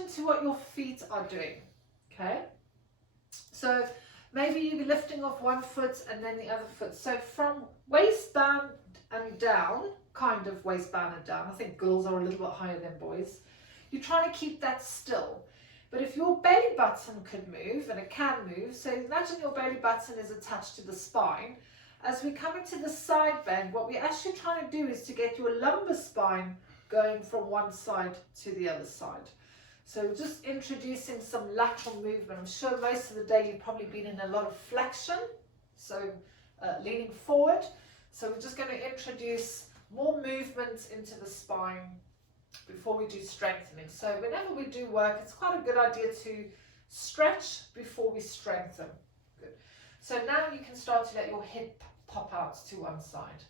attention to what your feet are doing, okay? So maybe you're lifting off one foot and then the other foot. So from waistband and down, kind of waistband and down, I think girls are a little bit higher than boys, you're trying to keep that still. But if your belly button could move, and it can move, so imagine your belly button is attached to the spine. As we come into the side bend, what we're actually trying to do is to get your lumbar spine going from one side to the other side. So just introducing some lateral movement. I'm sure most of the day you've probably been in a lot of flexion, so leaning forward. So we're just going to introduce more movement into the spine before we do strengthening. So whenever we do work, it's quite a good idea to stretch before we strengthen. Good. So now you can start to let your hip pop out to one side.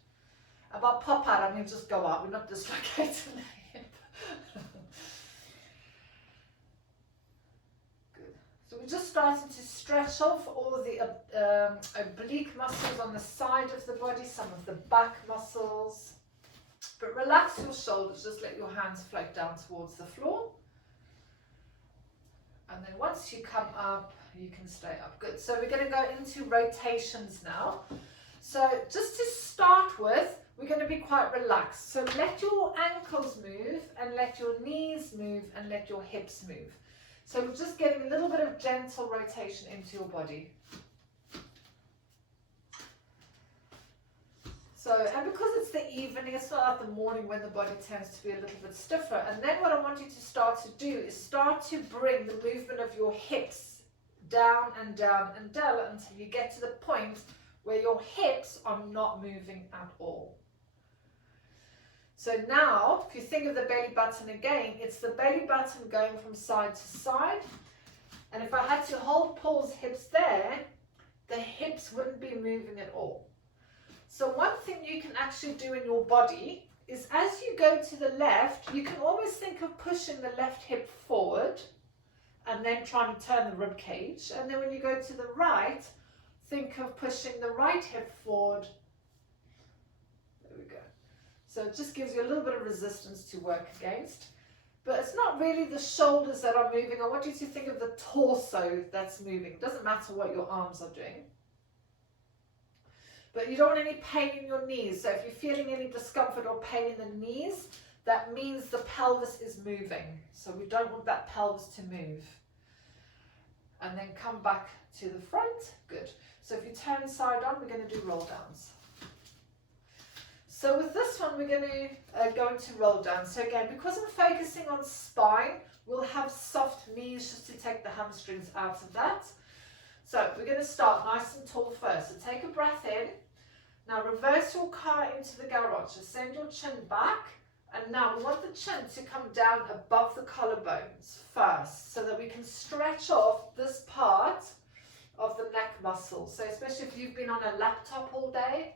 And by pop out, I mean just go out. We're not dislocating the hip. Good. So we're just starting to stretch off all the oblique muscles on the side of the body, some of the back muscles. But relax your shoulders, just let your hands float down towards the floor. And then once you come up, you can stay up. Good. So we're going to go into rotations now. So just to start with, we're going to be quite relaxed. So let your ankles move and let your knees move and let your hips move. So we're just getting a little bit of gentle rotation into your body. So, and because it's the evening, it's not like the morning when the body tends to be a little bit stiffer. And then what I want you to start to do is start to bring the movement of your hips down and down and down until you get to the point where your hips are not moving at all. So now, if you think of the belly button again, it's the belly button going from side to side. And if I had to hold Paul's hips there, the hips wouldn't be moving at all. So one thing you can actually do in your body is as you go to the left, you can always think of pushing the left hip forward and then trying to turn the rib cage. And then when you go to the right, think of pushing the right hip forward. There we go. So it just gives you a little bit of resistance to work against. But it's not really the shoulders that are moving. I want you to think of the torso that's moving. It doesn't matter what your arms are doing. But you don't want any pain in your knees. So if you're feeling any discomfort or pain in the knees, that means the pelvis is moving. So we don't want that pelvis to move. And then come back to the front. Good. So if you turn side on, we're going to do roll downs. So with this one, we're going to go into roll down. So again, because I'm focusing on spine, we'll have soft knees just to take the hamstrings out of that. So we're going to start nice and tall first. So take a breath in. Now reverse your car into the garage. So send your chin back. And now we want the chin to come down above the collarbones first so that we can stretch off this part of the neck muscle. So especially if you've been on a laptop all day,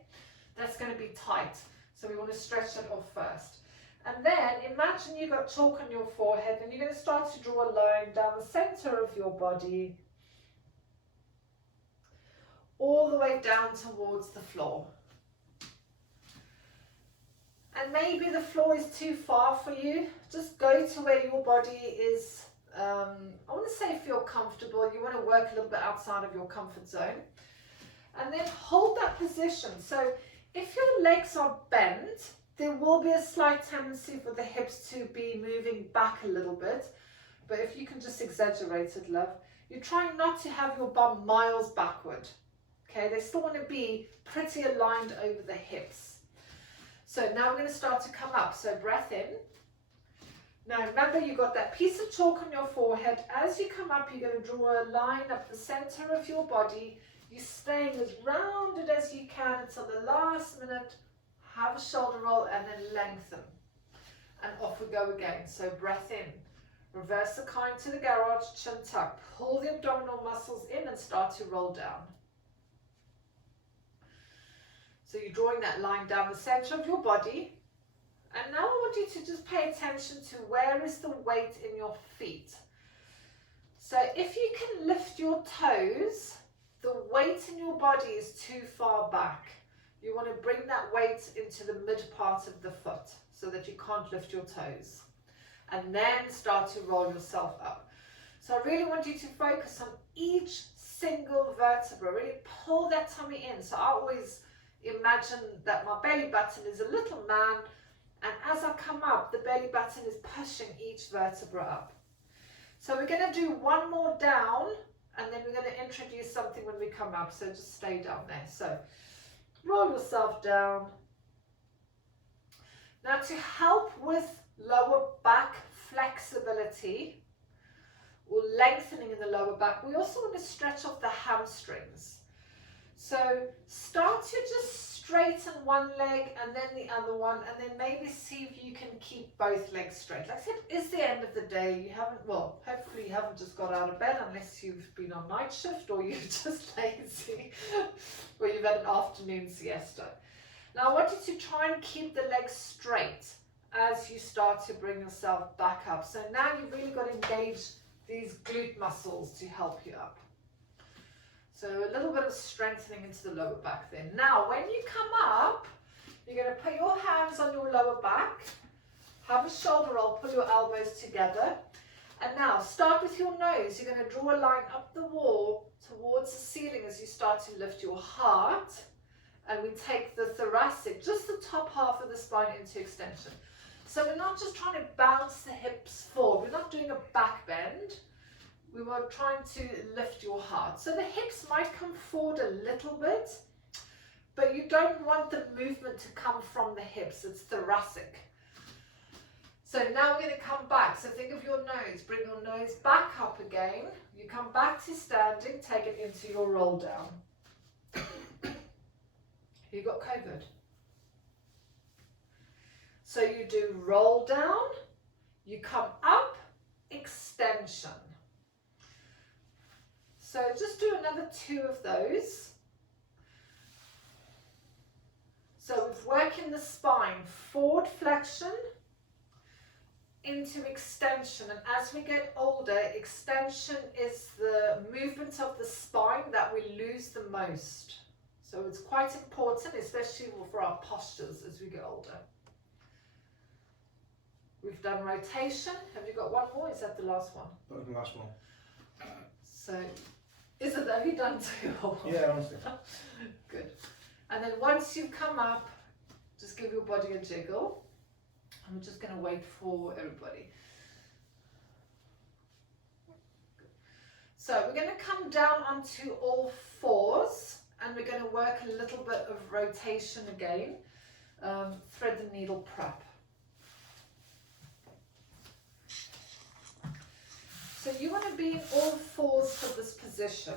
that's going to be tight. So we want to stretch it off first. And then imagine you've got chalk on your forehead and you're going to start to draw a line down the center of your body all the way down towards the floor. And maybe the floor is too far for you. Just go to where your body is, I want to say feel comfortable. You want to work a little bit outside of your comfort zone. And then hold that position. So if your legs are bent, there will be a slight tendency for the hips to be moving back a little bit. But if you can just exaggerate it, love, you're trying not to have your bum miles backward. Okay, they still want to be pretty aligned over the hips. So now we're going to start to come up. So breath in. Now remember, you've got that piece of chalk on your forehead. As you come up, you're going to draw a line up the center of your body. You're staying as rounded as you can until the last minute. Have a shoulder roll and then lengthen. And off we go again. So breath in. Reverse the car into the garage, chin tuck. Pull the abdominal muscles in and start to roll down. So you're drawing that line down the center of your body. And now I want you to just pay attention to where is the weight in your feet. So if you can lift your toes, the weight in your body is too far back. You want to bring that weight into the mid part of the foot so that you can't lift your toes. and then start to roll yourself up. So I really want you to focus on each single vertebra, really pull that tummy in. So I always imagine that my belly button is a little man, and as I come up, the belly button is pushing each vertebra up. So we're going to do one more down, and then we're going to introduce something when we come up, so just stay down there. So roll yourself down. Now to help with lower back flexibility or lengthening in the lower back, we also want to stretch off the hamstrings. So start to just straighten one leg and then the other one, and then maybe see if you can keep both legs straight. Like I said, it's the end of the day. You haven't, well, hopefully you haven't just got out of bed unless you've been on night shift or you're just lazy or you've had an afternoon siesta. Now I want you to try and keep the legs straight as you start to bring yourself back up. So now you've really got to engage these glute muscles to help you up. So a little bit of strengthening into the lower back there. Now when you come up, you're going to put your hands on your lower back, have a shoulder roll, pull your elbows together, and now start with your nose. You're going to draw a line up the wall towards the ceiling as you start to lift your heart, and we take the thoracic, just the top half of the spine, into extension. So we're not just trying to bounce the hips forward, we're not doing a back bend. We were trying to lift your heart. So the hips might come forward a little bit, but you don't want the movement to come from the hips. It's thoracic. So now we're going to come back. So think of your nose. Bring your nose back up again. You come back to standing. Take it into your roll down. You got COVID. So you do roll down. You come up, extension. So just do another 2 of those. So we're working the spine, forward flexion into extension. And as we get older, extension is the movement of the spine that we lose the most. So it's quite important, especially for our postures as we get older. We've done rotation. Have you got one more? Is that the last one? That was the last one. So, have you done 2? Yeah, honestly. Good. And then once you've come up, just give your body a jiggle. I'm just going to wait for everybody. Good. So we're going to come down onto all fours, and we're going to work a little bit of rotation again. Thread the needle prep. So you want to be in all fours for this position.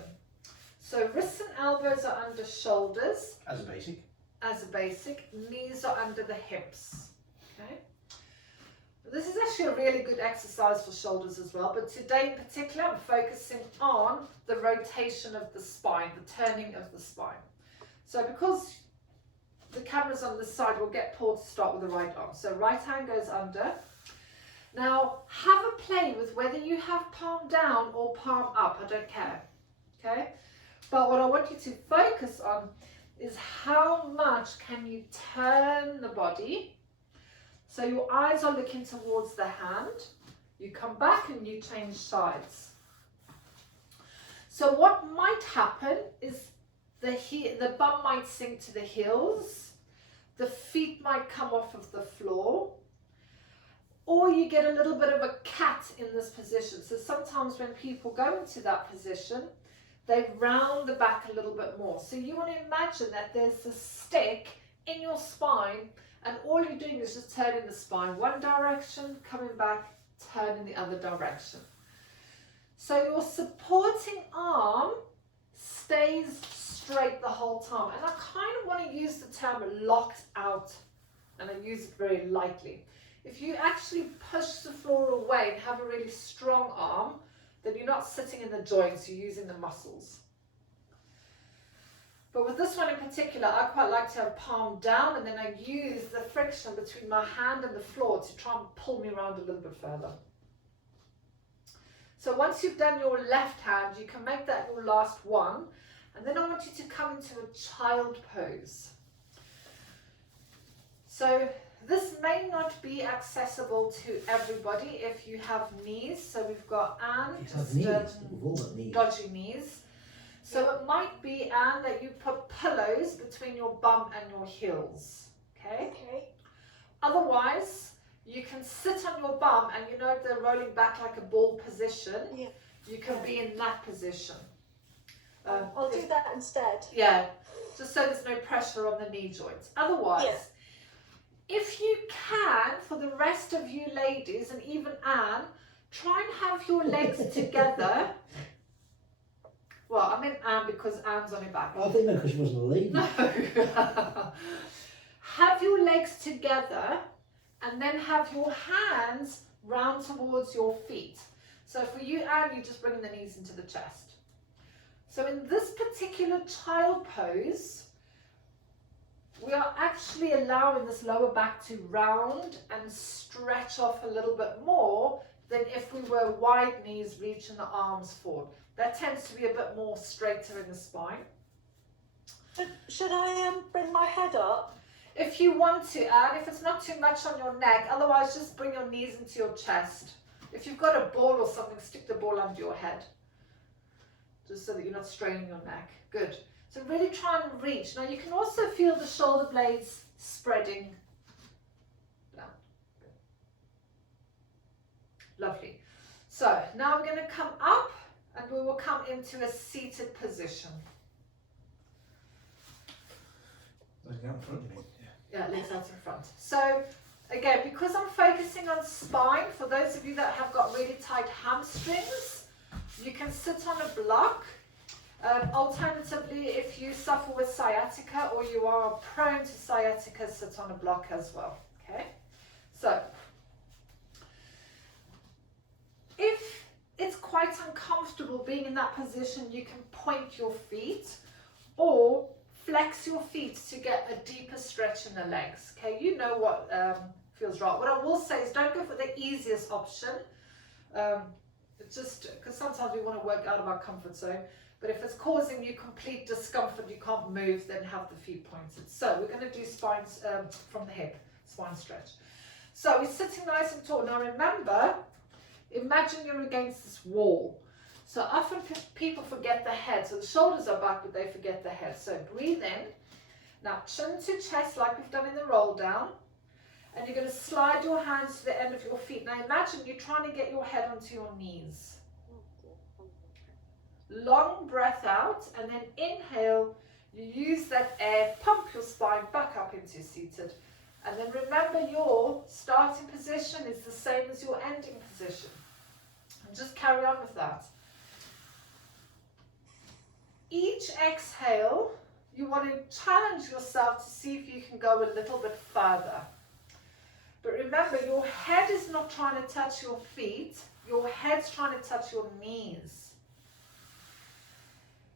So wrists and elbows are under shoulders. As a basic. As a basic. Knees are under the hips. Okay. This is actually a really good exercise for shoulders as well. But today in particular, I'm focusing on the rotation of the spine, the turning of the spine. So because the camera's on this side, we'll get Paul to start with the right arm. So right hand goes under. Now, have a play with whether you have palm down or palm up, I don't care, okay? But what I want you to focus on is how much can you turn the body. So your eyes are looking towards the hand, you come back and you change sides. So what might happen is the bum might sink to the heels, the feet might come off of the floor, or you get a little bit of a cat in this position. So sometimes when people go into that position, they round the back a little bit more. So you want to imagine that there's a stick in your spine, and all you're doing is just turning the spine one direction, coming back, turning the other direction. So your supporting arm stays straight the whole time. And I kind of want to use the term locked out, and I use it very lightly. If you actually push the floor away and have a really strong arm, then you're not sitting in the joints, you're using the muscles. But with this one in particular, I quite like to have palm down, and then I use the friction between my hand and the floor to try and pull me around a little bit further. So once you've done your left hand, you can make that your last one, and then I want you to come into a child pose. So this may not be accessible to everybody if you have knees. So we've got Anne, We've all got knees. dodgy knees. So it might be, Anne, that you put pillows between your bum and your heels. Okay? Okay. Otherwise, you can sit on your bum and you know they're rolling back like a ball position. Yeah. You can be in that position. I'll do that instead. Yeah, just so there's no pressure on the knee joints. Otherwise, if you can, for the rest of you ladies and even Anne, try and have your legs together. Well, I meant Anne because Anne's on her back. I think because she wasn't a lady. No. Have your legs together and then have your hands round towards your feet. So for you, Anne, you just bring the knees into the chest. So in this particular child pose, we are actually allowing this lower back to round and stretch off a little bit more than if we were wide knees reaching the arms forward. That tends to be a bit more straighter in the spine. Should I bring my head up? If you want to, Anne, if it's not too much on your neck, otherwise just bring your knees into your chest. If you've got a ball or something, stick the ball under your head. Just so that you're not straining your neck. Good. So really try and reach. Now you can also feel the shoulder blades spreading down. Good. Lovely. So now we're going to come up and we will come into a seated position. Legs out in front of me. Yeah, legs out in front. So again, because I'm focusing on spine, for those of you that have got really tight hamstrings, you can sit on a block. Alternatively, if you suffer with sciatica or you are prone to sciatica, sit on a block as well. Okay, so if it's quite uncomfortable being in that position, you can point your feet or flex your feet to get a deeper stretch in the legs. Okay, you know what feels right. What I will say is don't go for the easiest option. Just because sometimes we want to work out of our comfort zone, but if it's causing you complete discomfort, you can't move, then have the feet pointed. So we're going to do spine from the hip, spine stretch. So we're sitting nice and tall. Now remember, imagine you're against this wall. So often people forget the head. So the shoulders are back, but they forget the head. So breathe in. Now chin to chest like we've done in the roll down. And you're going to slide your hands to the end of your feet. Now imagine you're trying to get your head onto your knees. Long breath out and then inhale. You use that air, pump your spine back up into seated. And then remember your starting position is the same as your ending position. And just carry on with that. Each exhale, you want to challenge yourself to see if you can go a little bit further. But remember, your head is not trying to touch your feet. Your head's trying to touch your knees.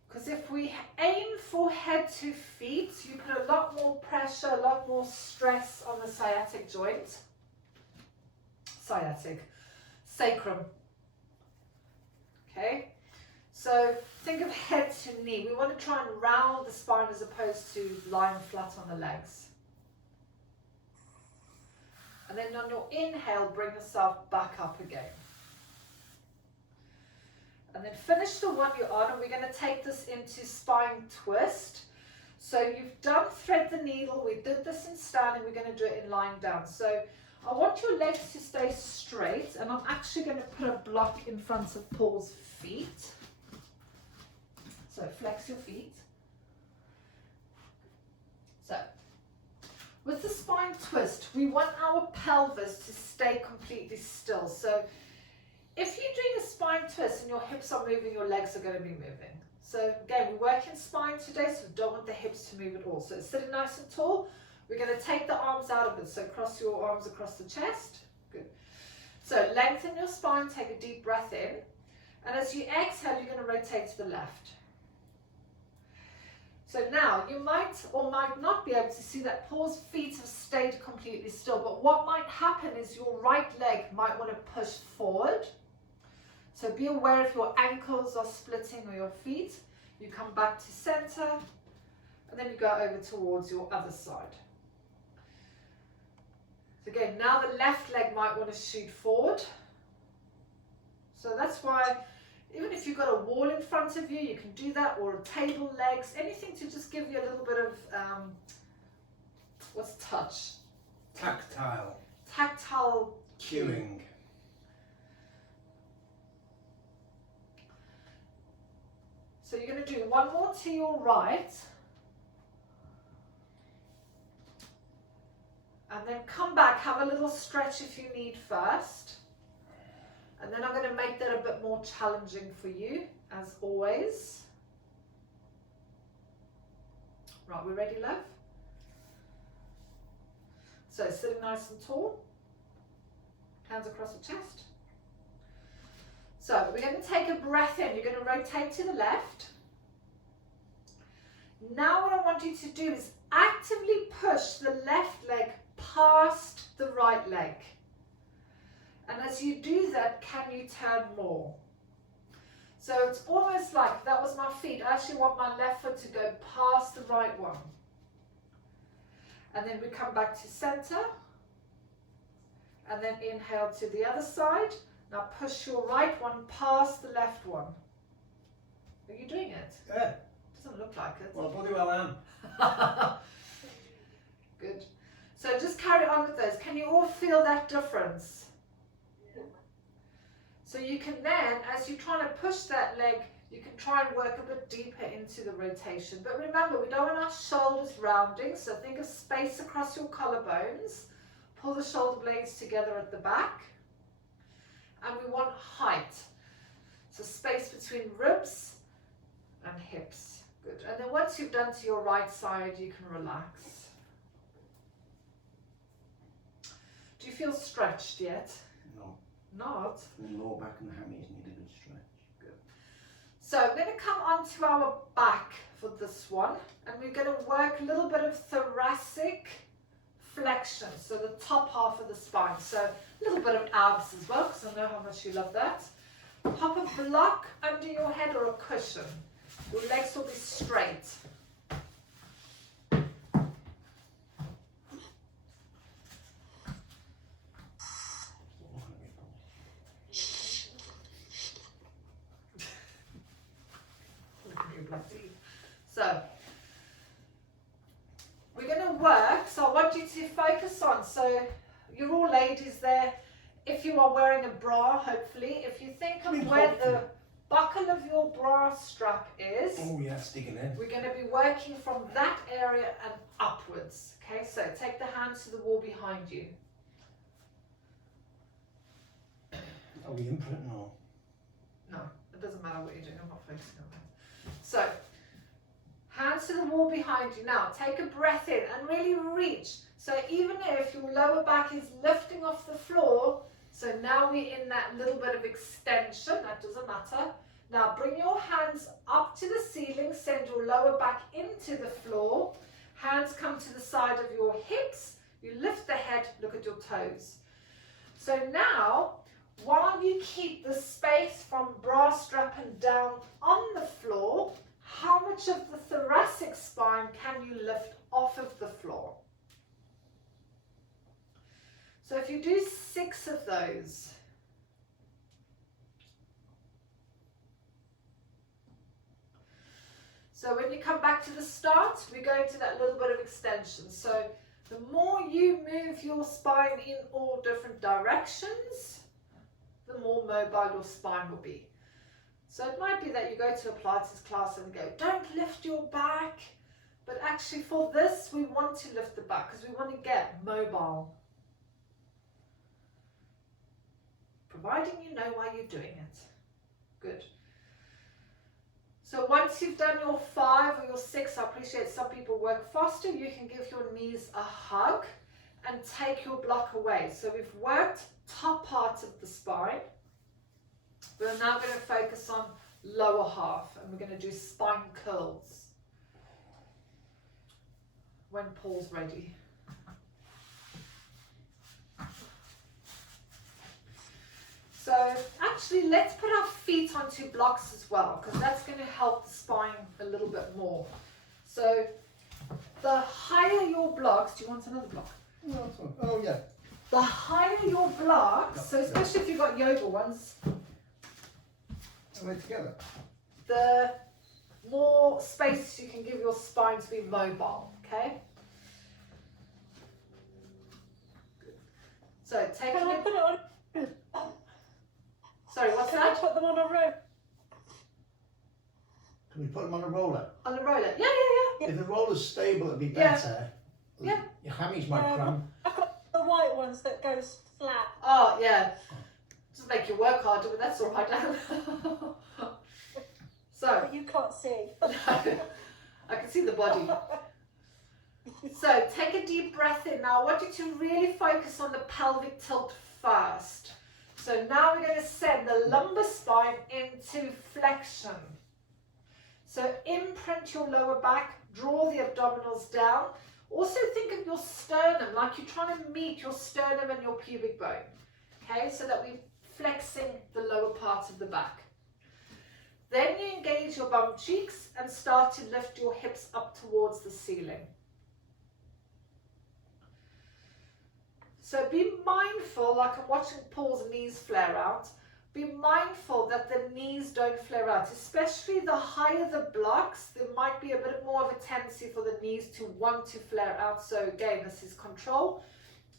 Because if we aim for head to feet, you put a lot more pressure, a lot more stress on the sciatic joint. Sacrum. Okay? So think of head to knee. We want to try and round the spine as opposed to lying flat on the legs. And then on your inhale, bring yourself back up again. And then finish the one you're on, and we're going to take this into spine twist. So you've done thread the needle, we did this in standing, we're going to do it in lying down. So I want your legs to stay straight, and I'm actually going to put a block in front of Paul's feet. So flex your feet. So with the spine twist, we want our pelvis to stay completely still. So if you're doing a spine twist and your hips are moving, your legs are going to be moving. So again, we work in spine today, so we don't want the hips to move at all. So sitting nice and tall, we're going to take the arms out of it. So cross your arms across the chest. Good. So lengthen your spine, take a deep breath in. And as you exhale, you're going to rotate to the left. So now you might or might not be able to see that Paul's feet have stayed completely still, but what might happen is your right leg might want to push forward. So be aware if your ankles are splitting or your feet. You come back to center and then you go over towards your other side. So again, now the left leg might want to shoot forward. So that's why, even if you've got a wall in front of you, you can do that, or table legs, anything to just give you a little bit of, what's touch? Tactile. Tactile Cueing. So you're going to do one more to your right. And then come back, have a little stretch if you need first. And then I'm going to make that a bit more challenging for you, as always. Right, we ready, love? So sitting nice and tall. Hands across the chest. So we're going to take a breath in. You're going to rotate to the left. Now what I want you to do is actively push the left leg past the right leg. And as you do that, can you turn more? So it's almost like that was my feet. I actually want my left foot to go past the right one. And then we come back to center. And then inhale to the other side. Now push your right one past the left one. Are you doing it? Yeah. Doesn't look like it. Well, bloody well I am. Good. So just carry on with those. Can you all feel that difference? So you can then, as you're trying to push that leg, you can try and work a bit deeper into the rotation. But remember, we don't want our shoulders rounding, so think of space across your collarbones. Pull the shoulder blades together at the back. And we want height. So space between ribs and hips. Good. And then once you've done to your right side, you can relax. Do you feel stretched yet? No. Not? The lower back and the hammies need a good stretch. Good. So we're going to come onto our back for this one. And we're going to work a little bit of thoracic flexion. So the top half of the spine. So a little bit of abs as well, because I know how much you love that. Pop a block under your head or a cushion. Your legs will be straight. So we're going to work, so I want you to focus on, so you're all ladies there, if you are wearing a bra, hopefully, if you think of where the buckle of your bra strap is, Oh yeah, sticking in. we're going to be working from that area and upwards. Okay, so take the hands to the wall behind you. Are we imprinting or? No, it doesn't matter what you're doing, I'm not focusing on that. So, hands to the wall behind you. Now, take a breath in and really reach. So even if your lower back is lifting off the floor, so now we're in that little bit of extension, that doesn't matter. Now bring your hands up to the ceiling, send your lower back into the floor. Hands come to the side of your hips. You lift the head, look at your toes. So now, while you keep the space from bra strap and down on the floor, how much of the thoracic spine can you lift off of the floor? So if you do 6 of those, so when you come back to the start, we go into that little bit of extension. So the more you move your spine in all different directions, the more mobile your spine will be. So it might be that you go to a Pilates class and go, don't lift your back. But actually for this, we want to lift the back because we want to get mobile. Providing you know why you're doing it. Good. So once you've done your 5 or your 6, I appreciate some people work faster, you can give your knees a hug and take your block away. So we've worked top part of the spine. We're now going to focus on lower half and we're going to do spine curls when Paul's ready. So actually let's put our feet onto blocks as well because that's going to help the spine a little bit more. So the higher your blocks, do you want another block? No, that's fine. Oh yeah. the higher your blocks, so especially if you've got yoga ones, Are we together? the more space you can give your spine to be mobile, okay? So taking Can I it, put it on? sorry, what's Can I that? put them on a rope? Can we put them on a roller? On the roller. Yeah. If the roller's stable, it'd be Yeah. better. Yeah. Your hammies might Yeah. cramp. I've got the white ones that goes flat. Oh, yeah. Just make you work harder, but that's all right. So, But you can't see. I can see the body. So, take a deep breath in. Now, I want you to really focus on the pelvic tilt first. So now we're going to send the lumbar spine into flexion. So imprint your lower back, draw the abdominals down. Also think of your sternum, like you're trying to meet your sternum and your pubic bone. Okay, so that we're flexing the lower part of the back. Then you engage your bum cheeks and start to lift your hips up towards the ceiling. So be mindful, like I'm watching Paul's knees flare out, be mindful that the knees don't flare out, especially the higher the blocks, there might be a bit more of a tendency for the knees to want to flare out. So again, this is control.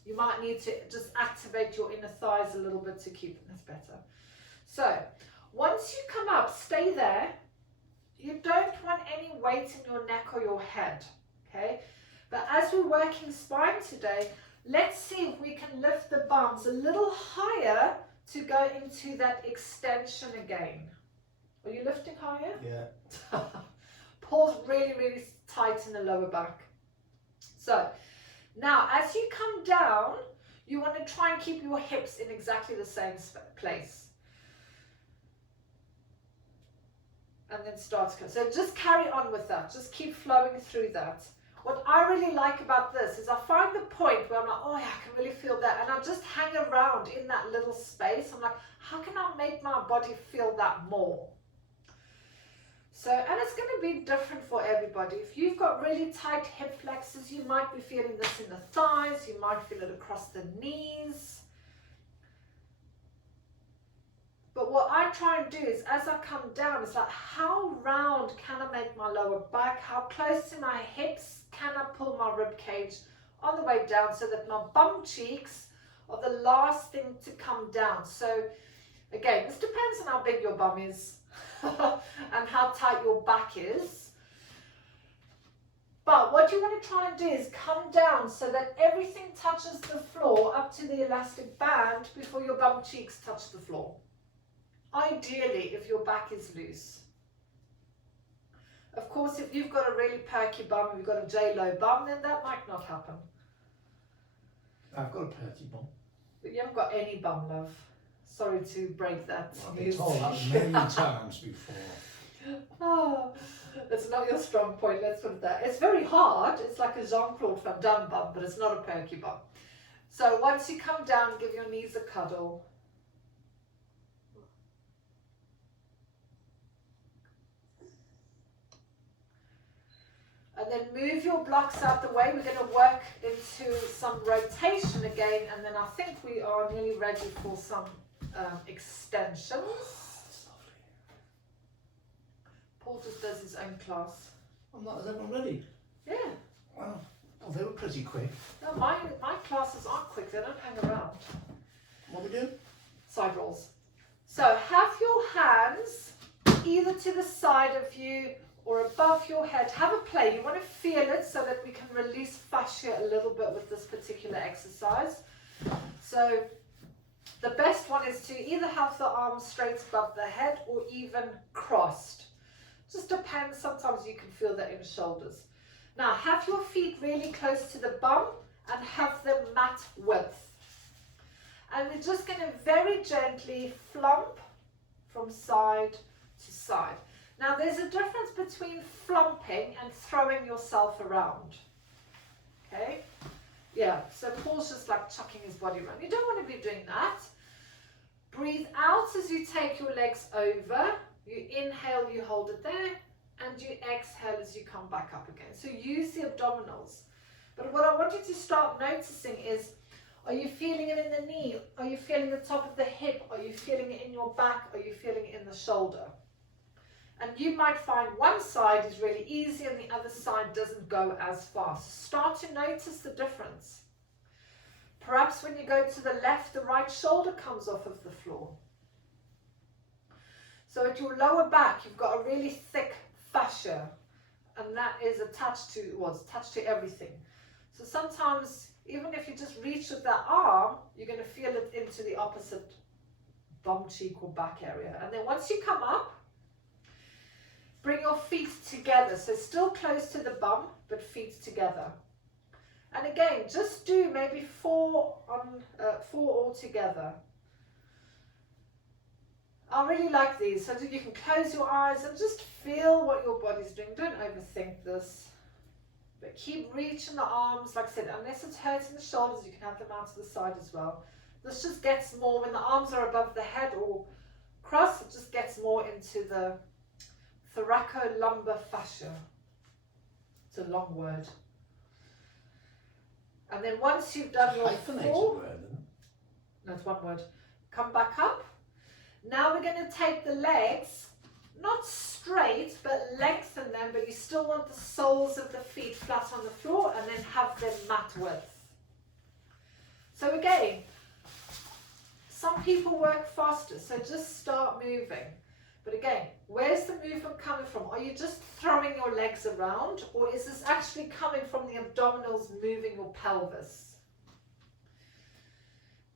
You might need to just activate your inner thighs a little bit to keep them. That's better. So once you come up, stay there. You don't want any weight in your neck or your head, okay? But as we're working spine today, let's see if we can lift the bums a little higher to go into that extension again. Are you lifting higher? Yeah. Pulls really, really tight in the lower back. So now as you come down, you want to try and keep your hips in exactly the same place. And then start to go. So just carry on with that. Just keep flowing through that. What I really like about this is I find the point where I'm like, oh yeah, I can really feel that. And I just hang around in that little space. I'm like, how can I make my body feel that more? So, and it's going to be different for everybody. If you've got really tight hip flexors, you might be feeling this in the thighs. You might feel it across the knees. But what I try and do is, as I come down, it's like, how round can I make my lower back? How close to my hips can I pull my rib cage on the way down so that my bum cheeks are the last thing to come down? So again, this depends on how big your bum is and how tight your back is. But what you want to try and do is come down so that everything touches the floor up to the elastic band before your bum cheeks touch the floor. Ideally, if your back is loose. Of course, if you've got a really perky bum, you've got a J-Lo bum, then that might not happen. I've got a perky bum. But you haven't got any bum, love. Sorry to break that I've been news. told that many times before. Oh, that's not your strong point, let's put it that. It's very hard. It's like a Jean-Claude Van Damme bum, but it's not a perky bum. So once you come down, give your knees a cuddle. And then move your blocks out the way. We're going to work into some rotation again, and then I think we are nearly ready for some extensions. That's lovely. Paul just does his own class. I'm not, is everyone ready? Yeah. Wow. Oh, they were pretty quick. No, my classes aren't quick. They don't hang around. What we do? Side rolls. So have your hands either to the side of you or above your head. Have a play. You want to feel it so that we can release fascia a little bit with this particular exercise. So the best one is to either have the arms straight above the head or even crossed. Just depends. Sometimes you can feel that in the shoulders. Now have your feet really close to the bum and have them mat width. And we're just going to very gently flump from side to side. Now there's a difference between flumping and throwing yourself around. Okay? Yeah, so Paul's just like chucking his body around. You don't want to be doing that. Breathe out as you take your legs over. You inhale, you hold it there, and you exhale as you come back up again. So use the abdominals. But what I want you to start noticing is Are you feeling it in the knee? Are you feeling the top of the hip? Are you feeling it in your back? Are you feeling it in the shoulder? And you might find one side is really easy and the other side doesn't go as fast. Start to notice the difference. Perhaps when you go to the left, the right shoulder comes off of the floor. So at your lower back, you've got a really thick fascia, and that is attached to, well, it's attached to everything. So sometimes, even if you just reach with that arm, you're going to feel it into the opposite bum cheek or back area. And then once you come up, bring your feet together. So still close to the bum, but feet together. And again, just do maybe four all together. I really like these, so that you can close your eyes and just feel what your body's doing. Don't overthink this. But keep reaching the arms, like I said, unless it's hurting the shoulders, you can have them out to the side as well. This just gets more, when the arms are above the head or cross, it just gets more into the thoracolumbar fascia. It's a long word. And then once you've done your Hyphenated four, word, isn't it? no, it's one word. Come back up. Now we're going to take the legs, not straight, but lengthen them, but you still want the soles of the feet flat on the floor and then have them mat width. So again, some people work faster, so just start moving. But again, where's the movement coming from? Are you just throwing your legs around, or is this actually coming from the abdominals moving your pelvis?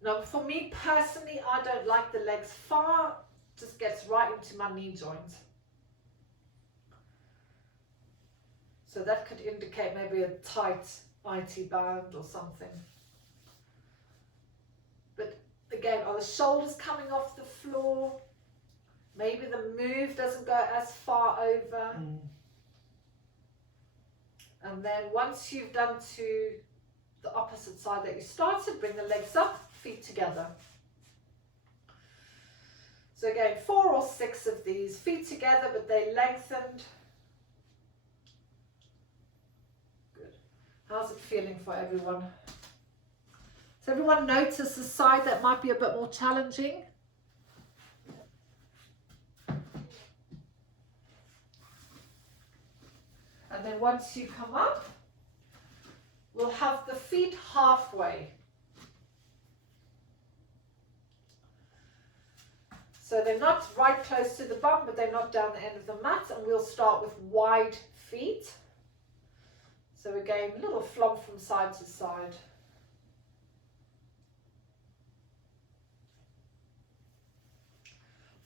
Now, for me personally, I don't like the legs far, just gets right into my knee joint. So that could indicate maybe a tight IT band or something. But again, are the shoulders coming off the floor? Maybe the move doesn't go as far over. And then once you've done to the opposite side that you started, bring the legs up, feet together. So again, 4 or 6 of these, feet together, but they lengthened. Good. How's it feeling for everyone? Does everyone notice the side that might be a bit more challenging? And then once you come up, we'll have the feet halfway. So they're not right close to the bum, but they're not down the end of the mat. And we'll start with wide feet. So again, a little flop from side to side.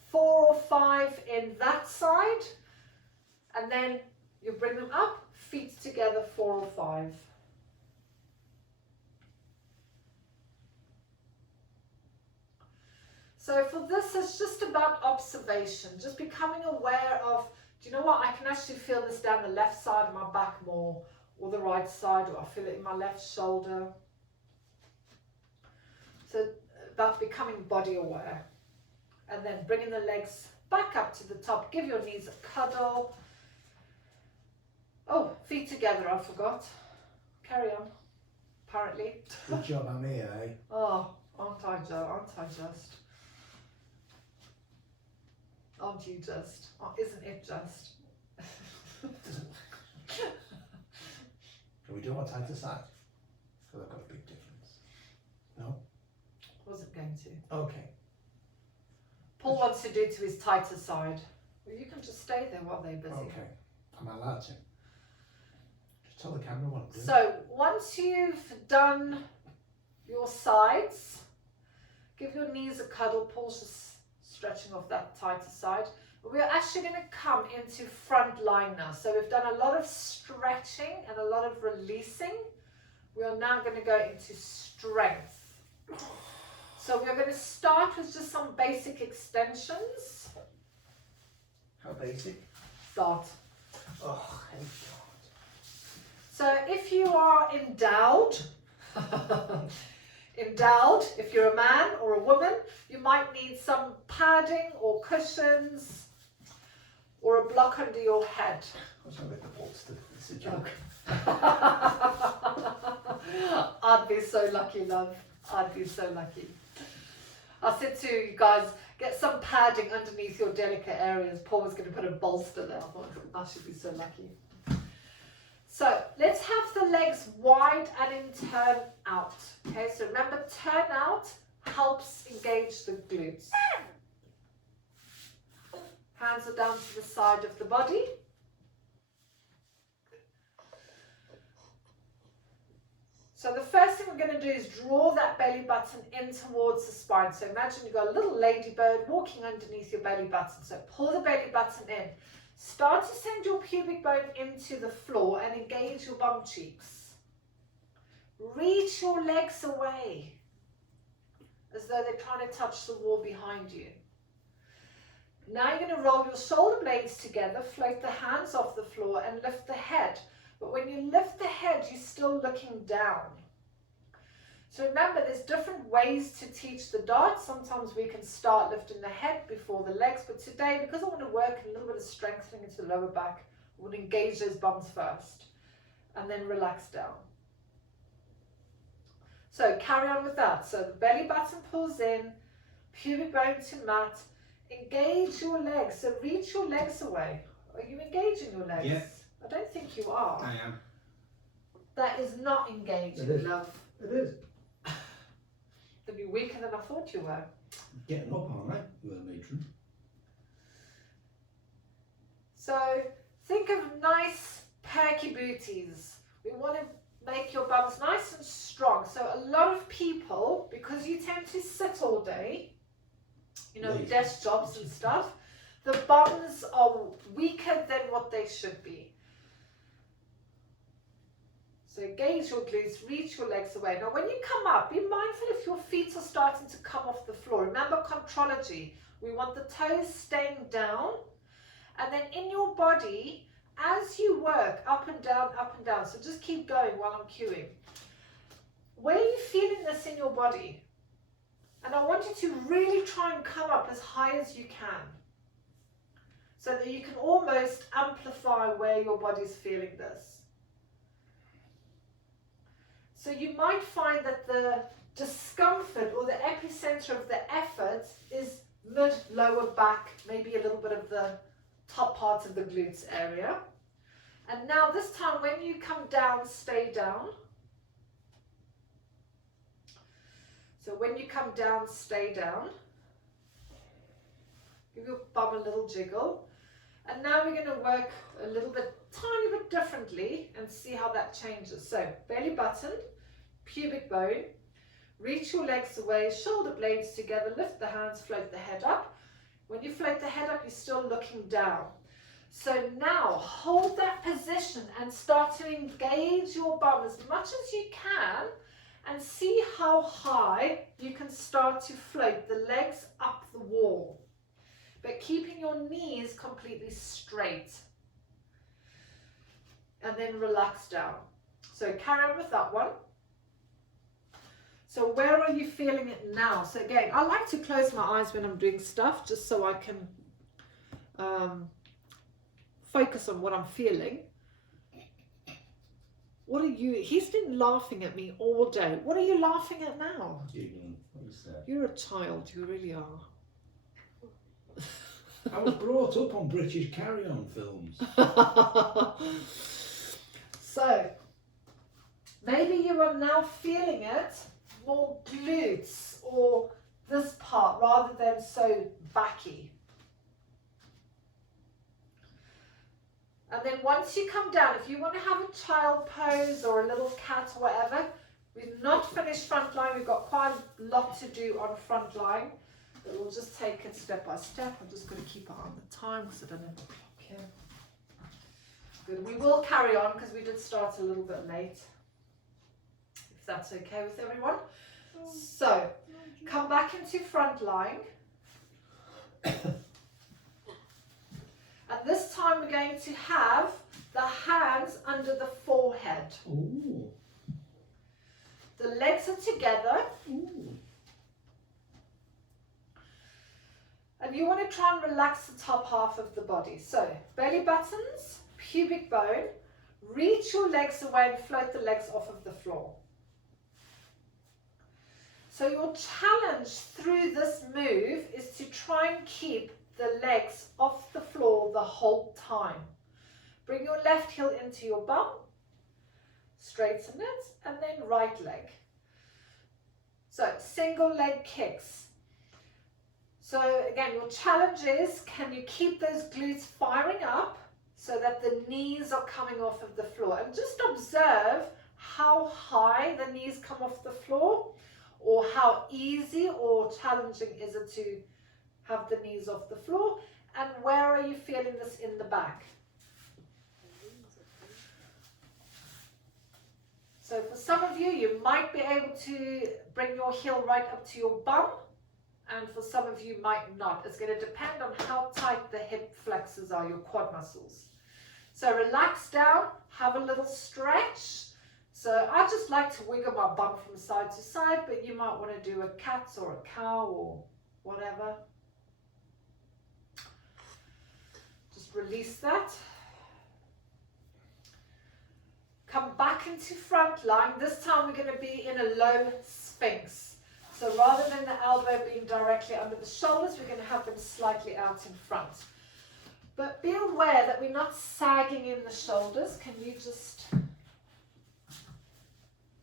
Four or 5 in that side. And then you bring them up, feet together, 4 or 5. So for this, it's just about observation, just becoming aware of, do you know what, I can actually feel this down the left side of my back more, or the right side, or I feel it in my left shoulder. So about becoming body aware. And then bringing the legs back up to the top, give your knees a cuddle. Oh, feet together, I forgot. Carry on, apparently. Good job, I'm here, eh? Oh, aren't I just? Aren't you just? Oh, isn't it just? Can we do one side to side? Because I've got a big difference. No? Wasn't going to. Okay. Paul wants to do to his tighter side. Well, you can just stay there while they're busy. Okay. Am I allowed to? Just tell the camera what I'm doing. So once you've done your sides, give your knees a cuddle. Paul's just stretching off that tighter side. We're actually going to come into front line now. So we've done a lot of stretching and a lot of releasing. We are now going to go into strength. So we're going to start with just some basic extensions. How basic? Start. Oh, thank God. So if you are endowed, if you're a man or a woman, you might need some padding or cushions or a block under your head. I was going to make the bolster. It's a joke. I'd be so lucky, love. I'd be so lucky. I said to you guys, get some padding underneath your delicate areas. Paul was going to put a bolster there. I thought I should be so lucky. So let's have the legs wide and in turn out. Okay, so remember, turn out helps engage the glutes. Hands are down to the side of the body. So the first thing we're going to do is draw that belly button in towards the spine. So imagine you've got a little ladybird walking underneath your belly button. So pull the belly button in. Start to send your pubic bone into the floor and engage your bum cheeks. Reach your legs away as though they're trying to touch the wall behind you. Now you're going to roll your shoulder blades together, float the hands off the floor and lift the head. But when you lift the head, you're still looking down. So remember, there's different ways to teach the dart. Sometimes we can start lifting the head before the legs, but today, because I want to work a little bit of strengthening into the lower back, I want to engage those bums first and then relax down. So carry on with that. So the belly button pulls in, pubic bone to mat, engage your legs. So reach your legs away. Are you engaging your legs? Yeah. I don't think you are. I am. That is not engaging, It is. love. It is. You'll be weaker than I thought you were. Getting up, aren't I? Well, matron. So think of nice perky booties. We want to make your bums nice and strong. So a lot of people, because you tend to sit all day, you know, Lazy. desk jobs and stuff, the bums are weaker than what they should be. So engage your glutes, reach your legs away. Now when you come up, be mindful if your feet are starting to come off the floor. Remember contrology. We want the toes staying down. And then in your body, as you work up and down, so just keep going while I'm cueing. Where are you feeling this in your body? And I want you to really try and come up as high as you can, so that you can almost amplify where your body's feeling this. So you might find that the discomfort or the epicenter of the effort is mid-lower back, maybe a little bit of the top part of the glutes area. And now this time when you come down, stay down. So when you come down, stay down. Give your bum a little jiggle. And now we're going to work a little bit, tiny bit differently and see how that changes. So belly button, pubic bone, reach your legs away, shoulder blades together, lift the hands, float the head up. When you float the head up, you're still looking down. So now hold that position and start to engage your bum as much as you can and see how high you can start to float the legs up the wall, but keeping your knees completely straight. And then relax down. So carry on with that one. So where are you feeling it now? So again, I like to close my eyes when I'm doing stuff, just so I can focus on what I'm feeling. What are you, he's been laughing at me all day. What are you laughing at now? Giggling. What is that? You're a child, you really are. I was brought up on British carry-on films. So, maybe you are now feeling it more glutes or this part rather than so backy. And then once you come down, if you want to have a child pose or a little cat or whatever, we've not finished front line. We've got quite a lot to do on front line. But we'll just take it step by step. I'm just going to keep an eye on the time because I don't have the clock here. Good. We will carry on because we did start a little bit late, if that's okay with everyone. So, come back into front line. And this time we're going to have the hands under the forehead. Ooh. The legs are together. Ooh. And you want to try and relax the top half of the body. So, belly buttons, pubic bone, reach your legs away and float the legs off of the floor. So your challenge through this move is to try and keep the legs off the floor the whole time. Bring your left heel into your bum, straighten it, and then right leg. So single leg kicks. So again, your challenge is, can you keep those glutes firing up so that the knees are coming off of the floor? And just observe how high the knees come off the floor, or how easy or challenging is it to have the knees off the floor, and where are you feeling this in the back? So for some of you, you might be able to bring your heel right up to your bum, and for some of you might not. It's going to depend on how tight the hip flexors are, your quad muscles. So relax down, have a little stretch. So I just like to wiggle my bum from side to side, but you might want to do a cat or a cow or whatever. Just release that. Come back into front line. This time we're going to be in a low sphinx. So rather than the elbow being directly under the shoulders, we're going to have them slightly out in front. But be aware that we're not sagging in the shoulders. Can you just...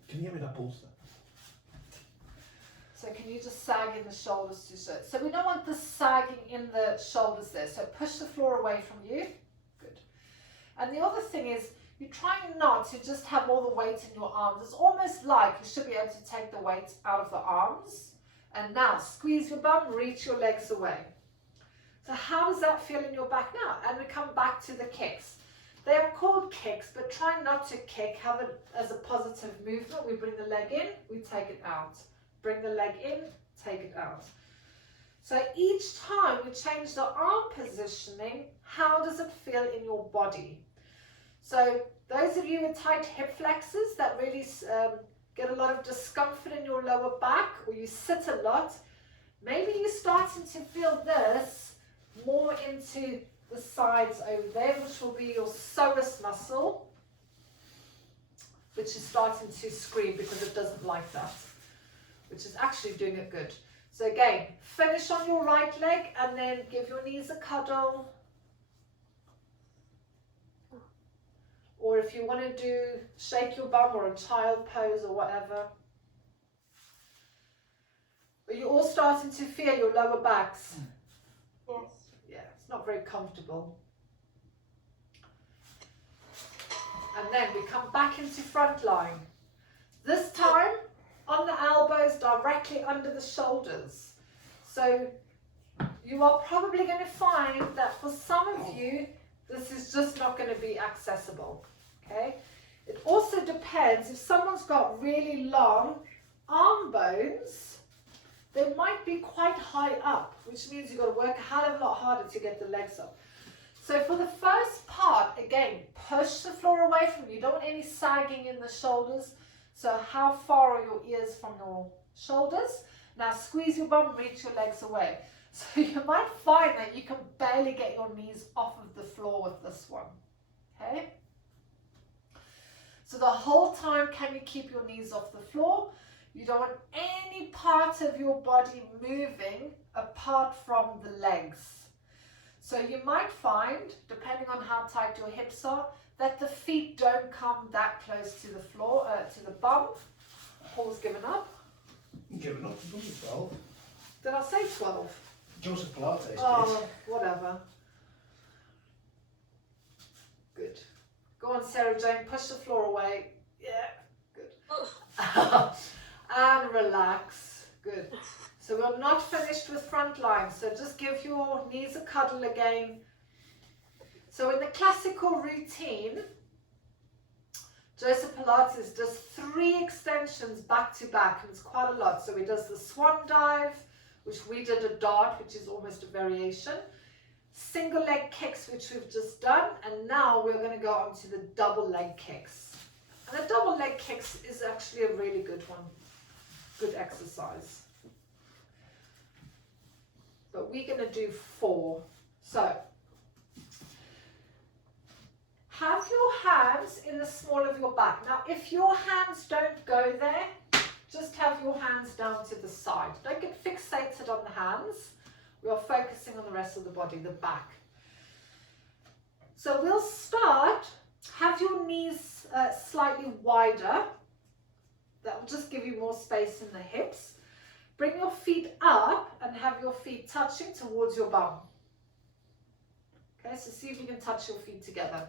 Can you get me that bolster? So can you just sag in the shoulders to show? So we don't want the sagging in the shoulders there. So push the floor away from you. Good. And the other thing is, you're trying not to just have all the weight in your arms. It's almost like you should be able to take the weight out of the arms. And now squeeze your bum, reach your legs away. So how does that feel in your back now? And we come back to the kicks. They are called kicks, but try not to kick. Have it as a positive movement. We bring the leg in, we take it out. Bring the leg in, take it out. So each time we change the arm positioning, how does it feel in your body? So those of you with tight hip flexors that really get a lot of discomfort in your lower back, or you sit a lot, maybe you're starting to feel this more into the sides over there, which will be your psoas muscle, which is starting to scream because it doesn't like that, which is actually doing it good. So again, finish on your right leg and then give your knees a cuddle. Or if you want to do shake your bum or a child pose or whatever. But you're all starting to feel your lower backs. Yes. Yeah, it's not very comfortable. And then we come back into front line. This time on the elbows directly under the shoulders. So you are probably going to find that for some of you, this is just not going to be accessible. Okay. It also depends if someone's got really long arm bones, they might be quite high up, which means you've got to work a hell of a lot harder to get the legs up. So for the first part, again, push the floor away from you. You don't want any sagging in the shoulders. So how far are your ears from your shoulders? Now squeeze your bum, reach your legs away. So you might find that you can barely get your knees off of the floor with this one. Okay? So the whole time, can you keep your knees off the floor? You don't want any part of your body moving apart from the legs. So you might find, depending on how tight your hips are, that the feet don't come that close to the floor, to the bum. Paul's given up. Giving up, you've done 12. Did I say 12? Joseph Pilates did. Oh, whatever. Good. Go on, Sarah Jane, push the floor away. Yeah, good. And relax. Good. So we're not finished with front line. So just give your knees a cuddle again. So in the classical routine, Joseph Pilates does 3 extensions back to back, and it's quite a lot. So he does the swan dive, which we did a dart, which is almost a variation. Single leg kicks, which we've just done, and now we're going to go on to the double leg kicks. And the double leg kicks is actually a really good one, good exercise. But we're going to do 4. So have your hands in the small of your back. Now, if your hands don't go there, just have your hands down to the side. Don't get fixated on the hands. We are focusing on the rest of the body, the back. So we'll start, have your knees slightly wider. That will just give you more space in the hips. Bring your feet up and have your feet touching towards your bum. Okay, so see if you can touch your feet together.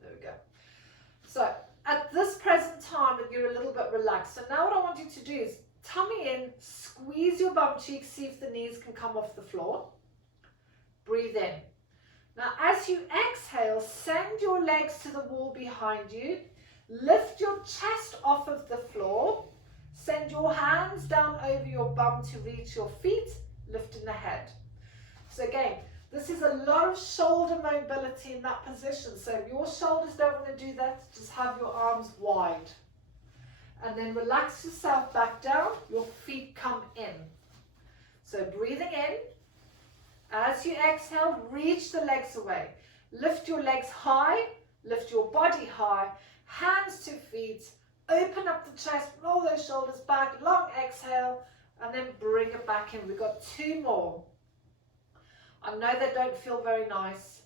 There we go. So at this present time, you're a little bit relaxed. So now what I want you to do is tummy in, squeeze your bum cheeks, see if the knees can come off the floor. Breathe in. Now as you exhale, send your legs to the wall behind you. Lift your chest off of the floor. Send your hands down over your bum to reach your feet, lifting the head. So again, this is a lot of shoulder mobility in that position. So if your shoulders don't want to do that, just have your arms wide. And then relax yourself back down, your feet come in. So breathing in, as you exhale, reach the legs away. Lift your legs high, lift your body high, hands to feet, open up the chest, roll those shoulders back, long exhale, and then bring it back in. We've got 2 more. I know they don't feel very nice.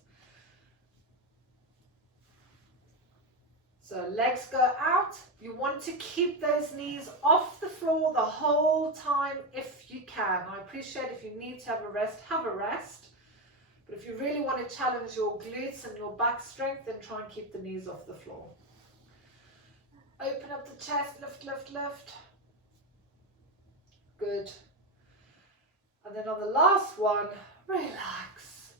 So legs go out. You want to keep those knees off the floor the whole time if you can. I appreciate if you need to have a rest, have a rest. But if you really want to challenge your glutes and your back strength, then try and keep the knees off the floor. Open up the chest, lift, lift, lift. Good. And then on the last one, relax.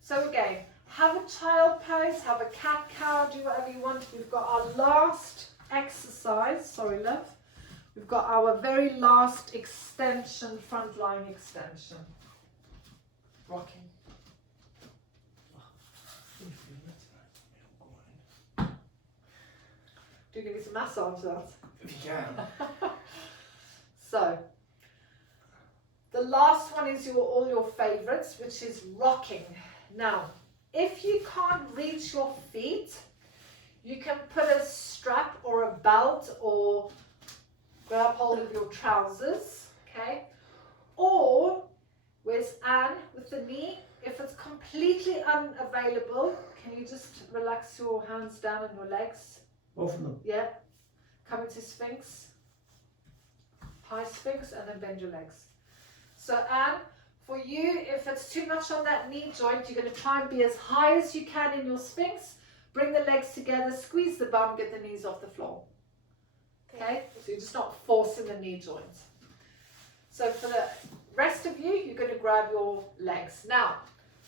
So again, have a child pose, have a cat cow, do whatever you want. We've got our last exercise, sorry love. We've got our very last extension, front lying extension. Rocking. Do you give me some massage that? If you can. So, the last one is all your favorites, which is rocking. Now, if you can't reach your feet, you can put a strap or a belt or grab hold of your trousers, okay? Or, where's Anne with the knee? If it's completely unavailable, can you just relax your hands down and your legs? Both of them. Yeah. Come into Sphinx. High Sphinx, and then bend your legs. So Anne, for you, if it's too much on that knee joint, you're going to try and be as high as you can in your Sphinx. Bring the legs together, squeeze the bum, get the knees off the floor. Okay? So you're just not forcing the knee joint. So for the rest of you, you're going to grab your legs. Now,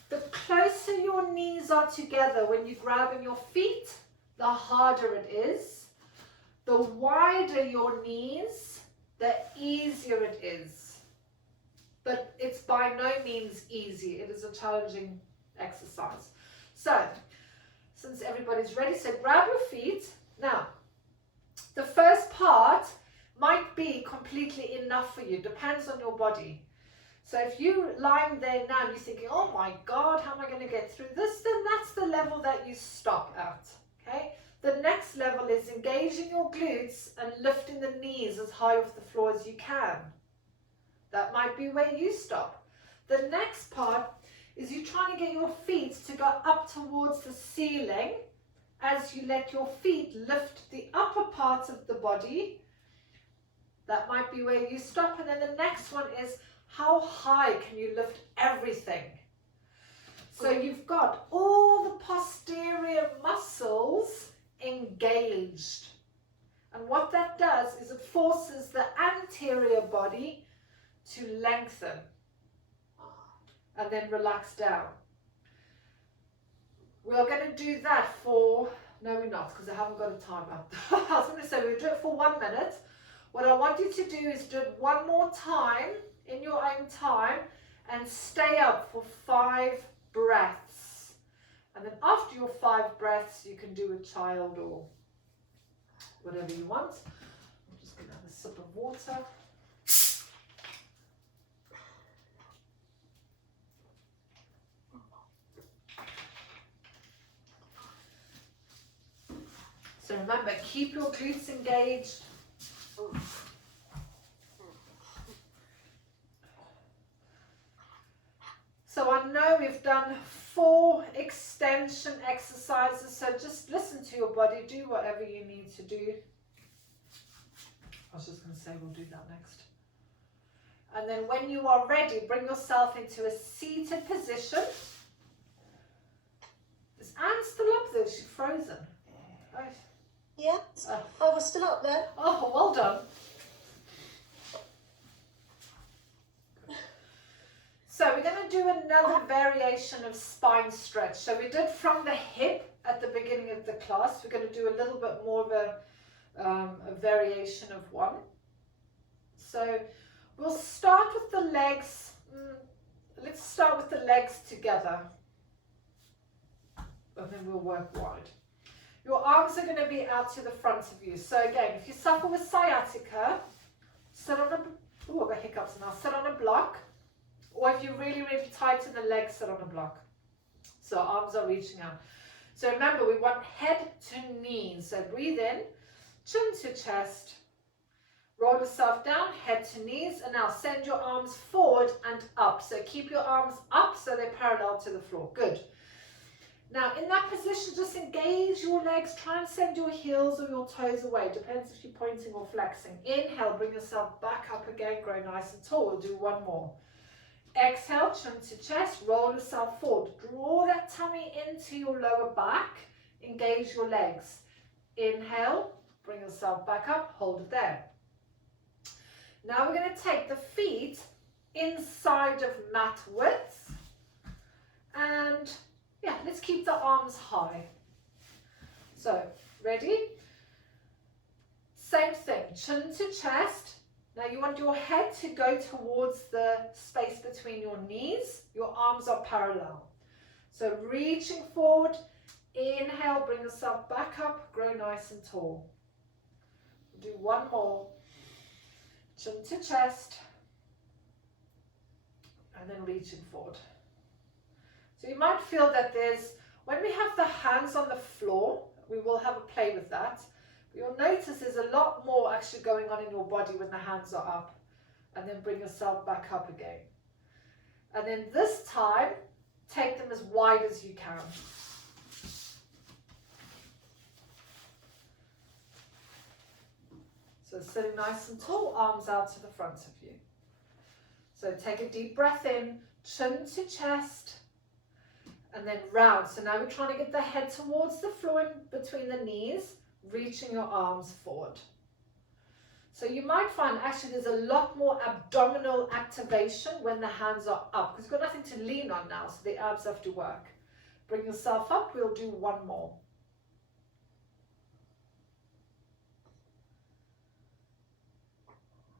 the closer your knees are together when you're grabbing your feet, the harder it is. The wider your knees, the easier it is. But it's by no means easy. It is a challenging exercise. So, since everybody's ready, so grab your feet. Now, the first part might be completely enough for you. Depends on your body. So if you're lying there now and you're thinking, oh my God, how am I going to get through this? Then that's the level that you stop at. Okay? The next level is engaging your glutes and lifting the knees as high off the floor as you can. That might be where you stop. The next part is you trying to get your feet to go up towards the ceiling as you let your feet lift the upper parts of the body. That might be where you stop. And then the next one is how high can you lift everything? So you've got all the posterior muscles engaged. And what that does is it forces the anterior body to lengthen and then relax down. We are going to do that for, no we're not, because I haven't got a timer. I was going to say we'll do it for 1 minute. What I want you to do is do it one more time in your own time and stay up for 5 breaths. And then after your 5 breaths, you can do a child or whatever you want. I'm just going to have a sip of water. So remember, keep your glutes engaged. done 4 extension exercises. So just listen to your body, do whatever you need to do. I was just going to say we'll do that next. And then when you are ready, bring yourself into a seated position. Is Anne still up there? She's frozen. Oh. Yeah, I was still up there. Oh, well done. So we're going to do another variation of spine stretch. So we did from the hip at the beginning of the class. We're going to do a little bit more of a variation of one. So we'll start with the legs. Let's start with the legs together. And then we'll work wide. Your arms are going to be out to the front of you. So again, if you suffer with sciatica, sit on a, oh, I've got hiccups now, sit on a block. Or if you're really, really tight in the legs, sit on a block. So arms are reaching out. So remember, we want head to knees. So breathe in, chin to chest, roll yourself down, head to knees, and now send your arms forward and up. So keep your arms up so they're parallel to the floor. Good. Now in that position, just engage your legs. Try and send your heels or your toes away. Depends if you're pointing or flexing. Inhale, bring yourself back up again. Grow nice and tall. We'll do one more. Exhale, chin to chest, roll yourself forward. Draw that tummy into your lower back. Engage your legs. Inhale, bring yourself back up, hold it there. Now we're going to take the feet inside of mat width. And yeah, let's keep the arms high. So, ready? Same thing, chin to chest. Now you want your head to go towards the space between your knees. Your arms are parallel. So reaching forward, inhale, bring yourself back up, grow nice and tall. We'll do one more. Chin to chest. And then reaching forward. So you might feel that when we have the hands on the floor, we will have a play with that. You'll notice there's a lot more actually going on in your body when the hands are up. And then bring yourself back up again. And then this time, take them as wide as you can. So sitting nice and tall, arms out to the front of you. So take a deep breath in, chin to chest, and then round. So now we're trying to get the head towards the floor in between the knees, reaching your arms forward. So you might find actually there's a lot more abdominal activation when the hands are up, because you've got nothing to lean on now, so the abs have to work. Bring yourself up, we'll do one more.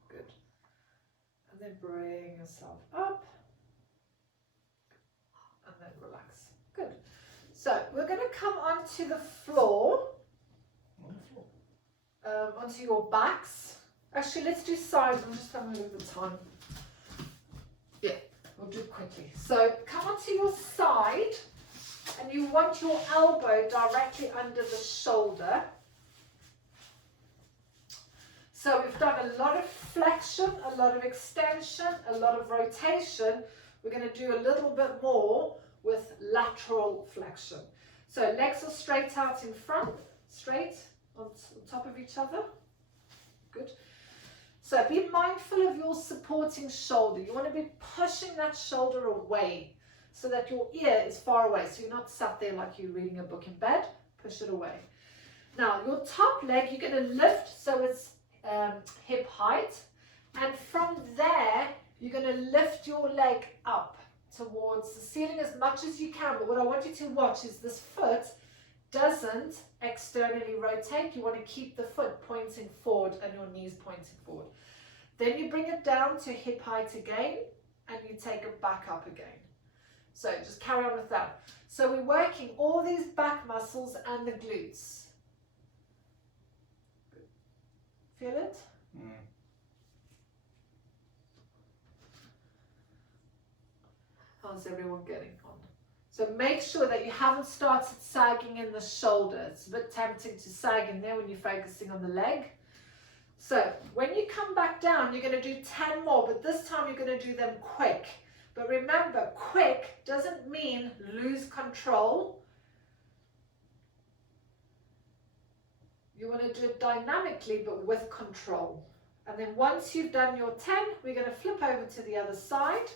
Good. And then bring yourself up. And then relax. Good. So we're going to come onto the floor. Onto your backs. Actually, let's do sides. I'm just having a little bit of time. Yeah, we'll do it quickly. So come onto your side, and you want your elbow directly under the shoulder. So we've done a lot of flexion, a lot of extension, a lot of rotation. We're going to do a little bit more with lateral flexion. So legs are straight out in front, straight on top of each other. Good. So be mindful of your supporting shoulder. You want to be pushing that shoulder away so that your ear is far away. So you're not sat there like you're reading a book in bed. Push it away. Now your top leg, you're going to lift so it's hip height. And from there, you're going to lift your leg up towards the ceiling as much as you can. But what I want you to watch is this foot doesn't externally rotate. You want to keep the foot pointing forward and your knees pointing forward. Then you bring it down to hip height again and you take it back up again. So just carry on with that. So we're working all these back muscles and the glutes. Feel it? Mm. How's everyone getting on? So make sure that you haven't started sagging in the shoulder. It's a bit tempting to sag in there when you're focusing on the leg. So when you come back down, you're going to do 10 more, but this time you're going to do them quick. But remember, quick doesn't mean lose control. You want to do it dynamically, but with control. And then once you've done your 10, we're going to flip over to the other side.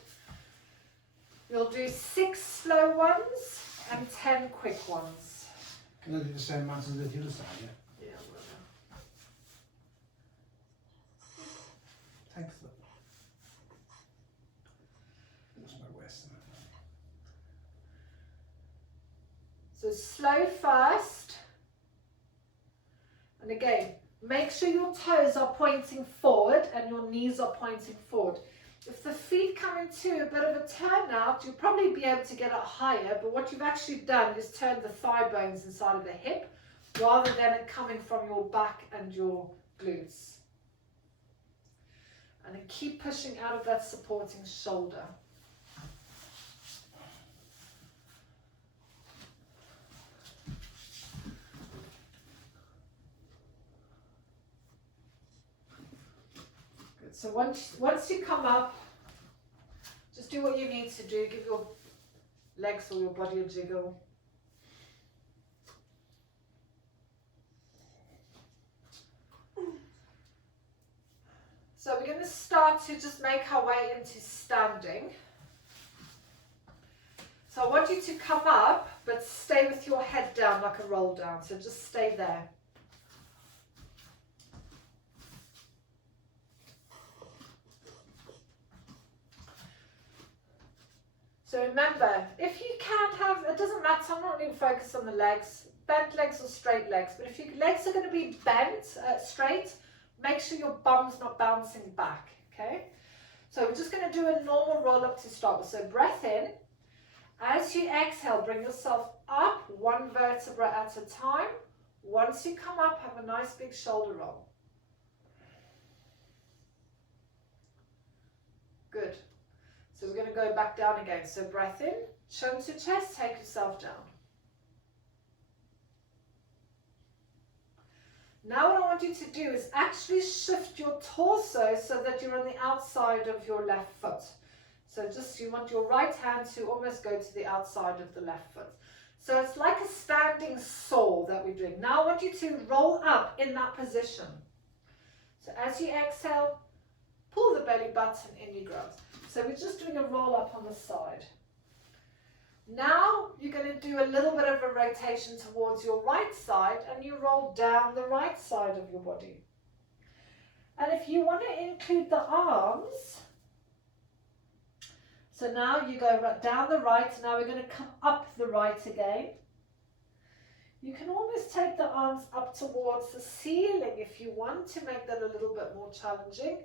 You'll do 6 slow ones and 10 quick ones. Can I do the same amount as the other side, yeah? Yeah, Thanks. That's my waist. so slow first. And again, make sure your toes are pointing forward and your knees are pointing forward. If the feet come into a bit of a turnout, you'll probably be able to get it higher, but what you've actually done is turn the thigh bones inside of the hip rather than it coming from your back and your glutes. And then keep pushing out of that supporting shoulder. Good. So once you come up, just do what you need to do. Give your legs or your body a jiggle. So we're going to start to just make our way into standing. So I want you to come up, but stay with your head down like a roll down. So just stay there. So remember, if you can't have, it doesn't matter, I'm not going to focus on the legs, bent legs or straight legs, but if your legs are going to be bent, straight, make sure your bum's not bouncing back, okay? So we're just going to do a normal roll up to start with. So breath in. As you exhale, bring yourself up, one vertebra at a time. Once you come up, have a nice big shoulder roll. Good. So we're going to go back down again. So breath in, chin to chest, take yourself down. Now what I want you to do is actually shift your torso so that you're on the outside of your left foot. So just you want your right hand to almost go to the outside of the left foot. So it's like a standing saw that we're doing. Now I want you to roll up in that position. So as you exhale, pull the belly button in your grubs. So we're just doing a roll up on the side. Now you're going to do a little bit of a rotation towards your right side and you roll down the right side of your body. And if you want to include the arms, so now you go down the right, now we're going to come up the right again. You can almost take the arms up towards the ceiling if you want to make that a little bit more challenging.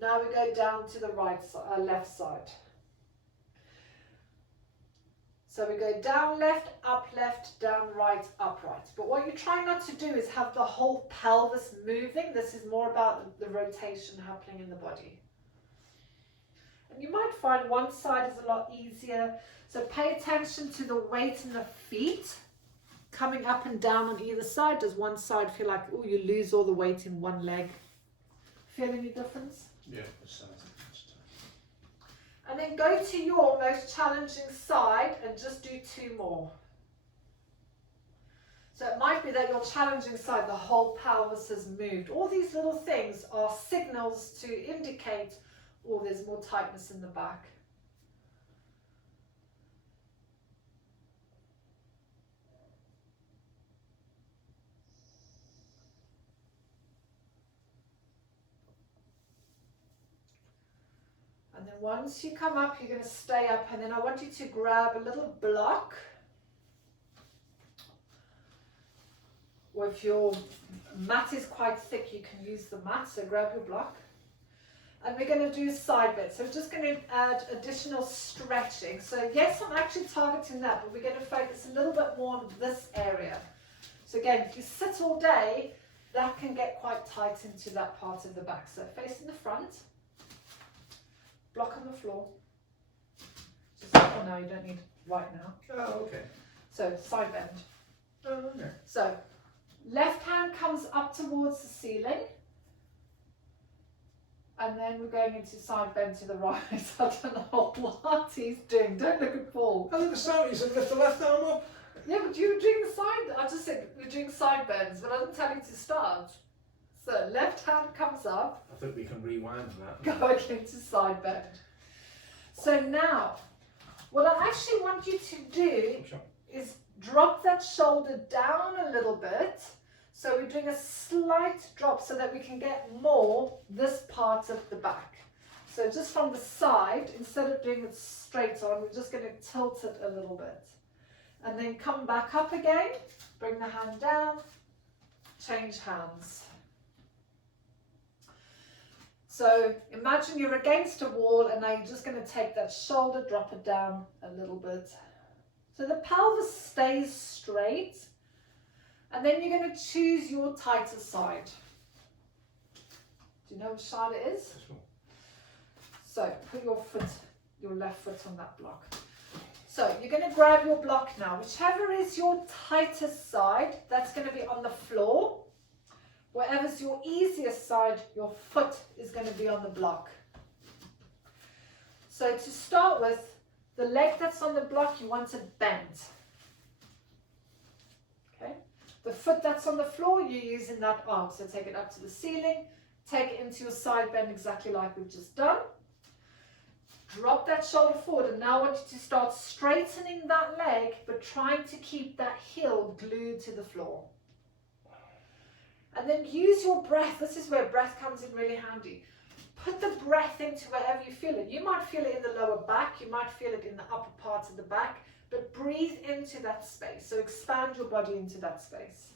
Now we go down to the right side, left side. So we go down left, down right, up right. But what you're trying not to do is have the whole pelvis moving. This is more about the rotation happening in the body. And you might find one side is a lot easier. So pay attention to the weight in the feet coming up and down on either side. Does one side feel like, oh, you lose all the weight in one leg? Feel any difference? Yeah, and then go to your most challenging side and just do 2 more. So it might be that your challenging side, the whole pelvis has moved. All these little things are signals to indicate, oh, there's more tightness in the back. And then once you come up, you're going to stay up, and then I want you to grab a little block. Or if your mat is quite thick, you can use the mat, so grab your block. And we're going to do side bend. So we're just going to add additional stretching. So yes, I'm actually targeting that, but we're going to focus a little bit more on this area. So again, if you sit all day, that can get quite tight into that part of the back. So facing the front. Block on the floor. Just for now, you don't need right now. Oh, okay. So side bend. Oh, okay. So left hand comes up towards the ceiling. And then we're going into side bend to the right. I don't know what he's doing. Don't look at Paul. I think the start, you said lift the left arm up. Yeah, but you were doing the side. I just said we're doing side bends, but I didn't tell you to start. So left hand comes up. I think we can rewind that. Go again to side bend. So now, what I actually want you to do Sure. is drop that shoulder down a little bit. So we're doing a slight drop so that we can get more this part of the back. So just from the side, instead of doing it straight on, we're just going to tilt it a little bit. And then come back up again, bring the hand down, change hands. So imagine you're against a wall and now you're just going to take that shoulder, drop it down a little bit. So the pelvis stays straight. And then you're going to choose your tighter side. Do you know which side it is? Sure. So put your foot, your left foot on that block. So you're going to grab your block now. Whichever is your tightest side, that's going to be on the floor. Whatever's your easiest side, your foot is going to be on the block. So to start with, the leg that's on the block, you want it bent. Okay. The foot that's on the floor, you're using that arm. So take it up to the ceiling, take it into your side bend exactly like we've just done. Drop that shoulder forward, and now I want you to start straightening that leg, but trying to keep that heel glued to the floor. And then use your breath. This is where breath comes in really handy. Put the breath into wherever you feel it. You might feel it in the lower back, you might feel it in the upper part of the back, but breathe into that space. So expand your body into that space.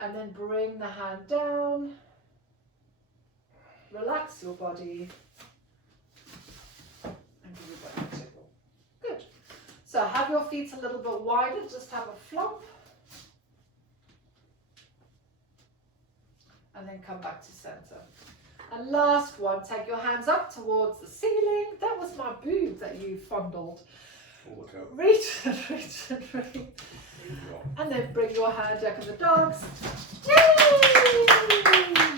And then bring the hand down. Relax your body. And give your body a tickle. Good. So have your feet a little bit wider, just have a flop. And then come back to center. And last one, take your hands up towards the ceiling. That was my boob that you fondled. Reach and reach and reach. And then bring your hand back in the dogs. Yay!